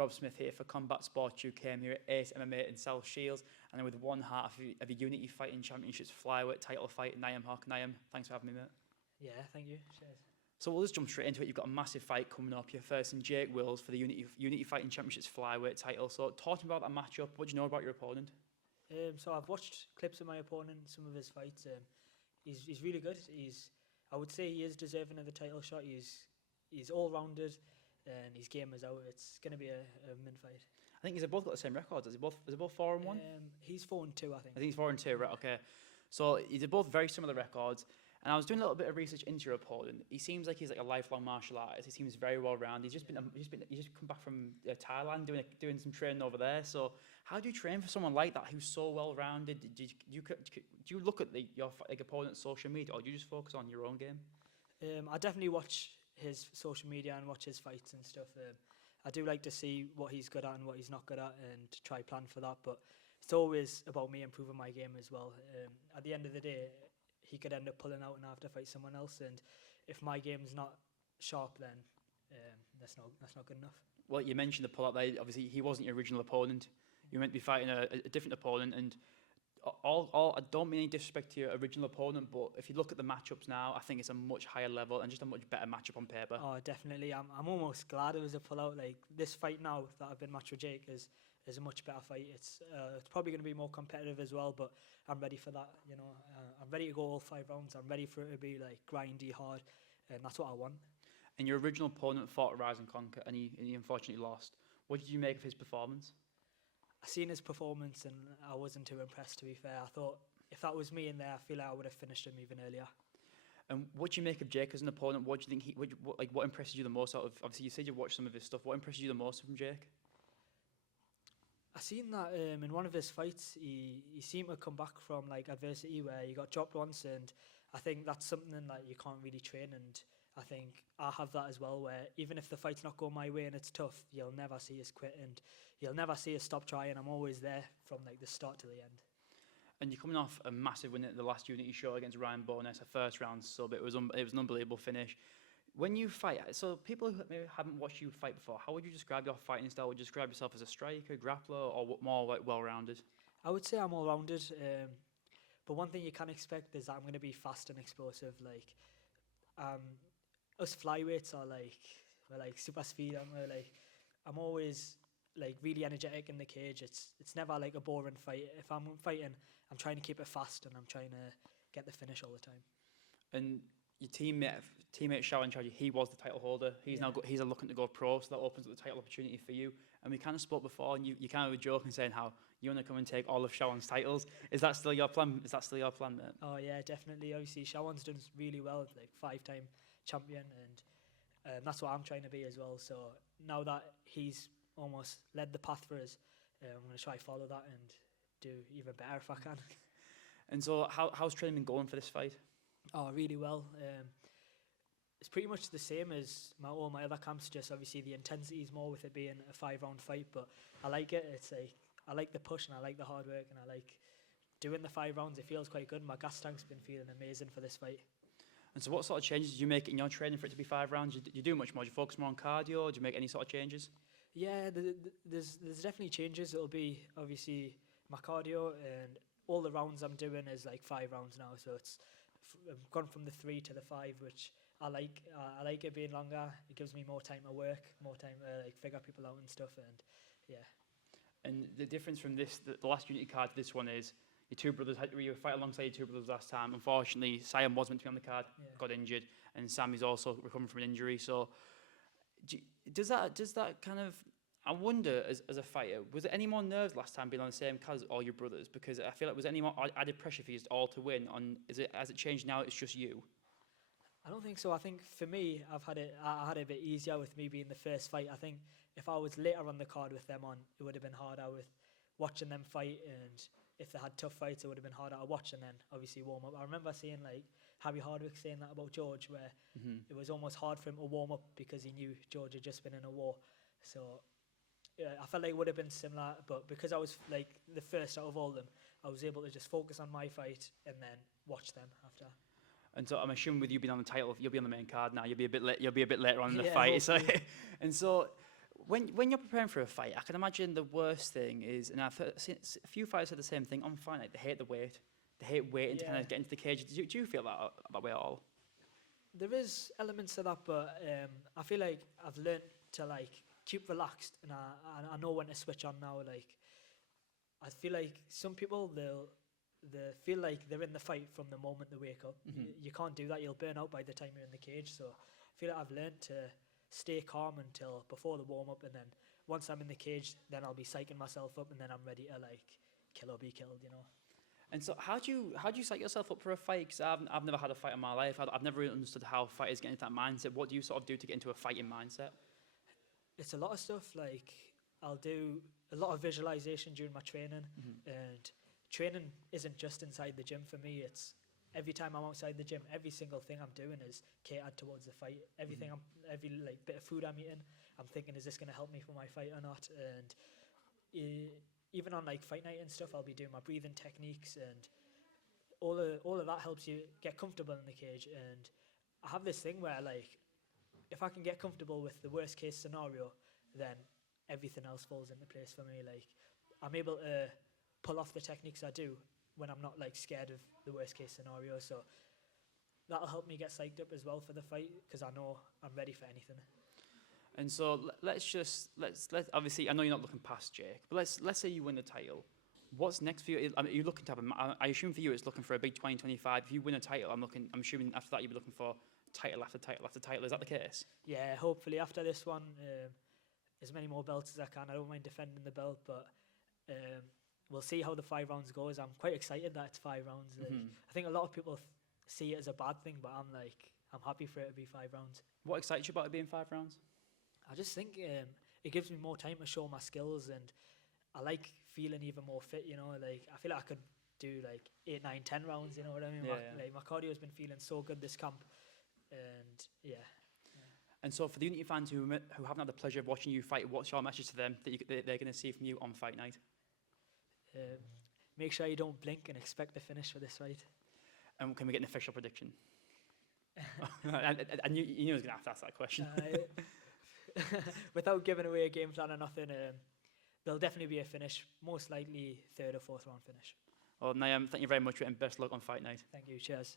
Rob Smith here for Combat Sports UK. I'm here at Ace MMA in South Shields, and then with one half of the Unity Fighting Championships Flyweight title fight, Nayem Hoque. Nayem, thanks for having me, mate. Yeah, thank you. Cheers. So we'll just jump straight into it. You've got a massive fight coming up. You're facing Jake Wills for the Unity Fighting Championships Flyweight title. So talk to me about that matchup. What do you know about your opponent? So I've watched clips of my opponent, some of his fights. He's really good. I would say he is deserving of the title shot. He's all-rounded, and his game is out. It's going to be a min fight. I think they've both got the same records. Is it both 4-1? He's 4-2, I think. I think he's 4-2, right? Okay. So they're both very similar records. And I was doing a little bit of research into your opponent. He seems like he's like a lifelong martial artist. He seems very well rounded. He's just come back from Thailand doing some training over there. So how do you train for someone like that who's so well rounded? Do you look at your opponent's social media, or do you just focus on your own game? I definitely watch his social media and watch his fights and stuff. I do like to see what he's good at and what he's not good at, and try plan for that. But it's always about me improving my game as well. At the end of the day, he could end up pulling out and have to fight someone else, and if my game's not sharp, then that's not good enough. Well, you mentioned the pull-out there. Obviously, he wasn't your original opponent. You were meant to be fighting a different opponent, and I don't mean any disrespect to your original opponent, but if you look at the matchups now, I think it's a much higher level and just a much better matchup on paper. Oh, definitely. I'm almost glad it was a pull-out. Like, this fight now that I've been matched with Jake is a much better fight. It's probably going to be more competitive as well, but I'm ready for that. You know, I'm ready to go all 5 rounds. I'm ready for it to be like grindy, hard, and that's what I want. And your original opponent fought Rise and Conquer, and he unfortunately lost. What did you make of his performance? I seen his performance, and I wasn't too impressed, to be fair. I thought if that was me in there, I feel like I would have finished him even earlier. And what do you make of Jake as an opponent? What do you think what impresses you the most out of? Obviously, you said you watched some of his stuff. What impresses you the most from Jake? I seen that in one of his fights, he seemed to come back from like adversity where he got dropped once, and I think that's something that you can't really train. And I think I have that as well, where even if the fight's not going my way and it's tough, you'll never see us quit, and you'll never see us stop trying. I'm always there from like the start to the end. And you're coming off a massive win at the last Unity show against Ryan Bowness, a first round sub. It was an unbelievable finish. When you fight, so people who maybe haven't watched you fight before, how would you describe your fighting style? Would you describe yourself as a striker, grappler, or more like well-rounded? I would say I'm all-rounded, but one thing you can expect is that I'm going to be fast and explosive. Like, us flyweights we're like super speed. I'm always like really energetic in the cage. It's never like a boring fight. If I'm fighting, I'm trying to keep it fast, and I'm trying to get the finish all the time. And your teammate Sharon Chaudhry, he was the title holder. He's looking to go pro, so that opens up the title opportunity for you. And we kind of spoke before, and you kind of were joking, saying how you want to come and take all of Sharon's titles. Is that still your plan? Mate? Oh yeah, definitely. Obviously, Sharon's done really well, like 5-time champion, and that's what I'm trying to be as well. So now that he's almost led the path for us, I'm going to try follow that and do even better if I can. And so, how's training been going for this fight? Oh, really well. It's pretty much the same as all my other camps, just obviously the intensity is more with it being a 5-round fight, but I like it. It's like, I like the push and I like the hard work, and I like doing the 5 rounds. It feels quite good. My gas tank's been feeling amazing for this fight. And so what sort of changes did you make in your training for it to be 5 rounds? Do you do much more? Do you focus more on cardio? Do you make any sort of changes? Yeah, there's definitely changes. It'll be obviously my cardio, and all the rounds I'm doing is like 5 rounds now, so I've gone from the 3 to the 5, which I like. I like it being longer. It gives me more time to work, more time to like figure people out and stuff, and yeah. And the difference from the last Unity card to this one is your two brothers. You fight alongside your two brothers last time. Unfortunately, Siam was meant to be on the card, got injured, and Sammy's also recovering from an injury. So, does that kind of? I wonder, as a fighter, was there any more nerves last time being on the same card as all your brothers? Because I feel like was there any more added pressure for you all to win? Has it changed now? It's just you. I don't think so. I think for me, I had it a bit easier with me being the first fight. I think if I was later on the card with them on, it would have been harder with watching them fight, and if they had tough fights, it would have been harder to watch and then obviously warm up. I remember seeing like Harry Hardwick saying that about George, where it was almost hard for him to warm up because he knew George had just been in a war. So yeah, I felt like it would have been similar, but because I was like the first out of all of them, I was able to just focus on my fight and then watch them after. And so I'm assuming with you being on the title, you'll be on the main card now. You'll be a bit later on in the fight. So, and so, When you're preparing for a fight, I can imagine the worst thing is, and seen a few fighters said the same thing on fight night. They hate the wait. They hate waiting to kind of get into the cage. Do you feel that way at all? There is elements of that, but I feel like I've learned to like keep relaxed, and I know when to switch on now. Like I feel like some people they feel like they're in the fight from the moment they wake up. You can't do that. You'll burn out by the time you're in the cage. So I feel like I've learned to stay calm until before the warm up, and then once I'm in the cage, then I'll be psyching myself up, and then I'm ready to like kill or be killed. And so, how do you psych yourself up for a fight? Because I've never had a fight in my life. I've never really understood how fighters get into that mindset. What do you sort of do to get into a fighting mindset? It's a lot of stuff. Like I'll do a lot of visualization during my training, and training isn't just inside the gym for me. It's every time I'm outside the gym, every single thing I'm doing is catered towards the fight. Every like bit of food I'm eating, I'm thinking, is this going to help me for my fight or not? And even on like fight night and stuff, I'll be doing my breathing techniques, and all of that helps you get comfortable in the cage. And I have this thing where like, if I can get comfortable with the worst case scenario, then everything else falls into place for me. Like I'm able to pull off the techniques I do when I'm not like scared of the worst case scenario. So that'll help me get psyched up as well for the fight, because I know I'm ready for anything. And so let's obviously, I know you're not looking past Jake, but let's say you win the title. What's next for you? Are you looking to have I assume for you it's looking for a big 2025. If you win a title, I'm assuming after that you'll be looking for title after title after title. Is that the case? Yeah, hopefully after this one, as many more belts as I can. I don't mind defending the belt, but we'll see how the 5 rounds goes. I'm quite excited that it's 5 rounds. Like, I think a lot of people see it as a bad thing, but I'm happy for it to be 5 rounds. What excites you about it being 5 rounds? I just think it gives me more time to show my skills, and I like feeling even more fit. Like I feel like I could do like 8, 9, 10 rounds. You know what I mean? My cardio has been feeling so good this camp, and yeah. And so, for the Unity fans who haven't had the pleasure of watching you fight, what's your message to them that they're going to see from you on fight night? Make sure you don't blink and expect the finish for this fight. And can we get an official prediction? and you knew I was going to have to ask that question. Without giving away a game plan or nothing, there'll definitely be a finish, most likely 3rd or 4th round finish. Well, Nayem, thank you very much and best luck on fight night. Thank you, cheers.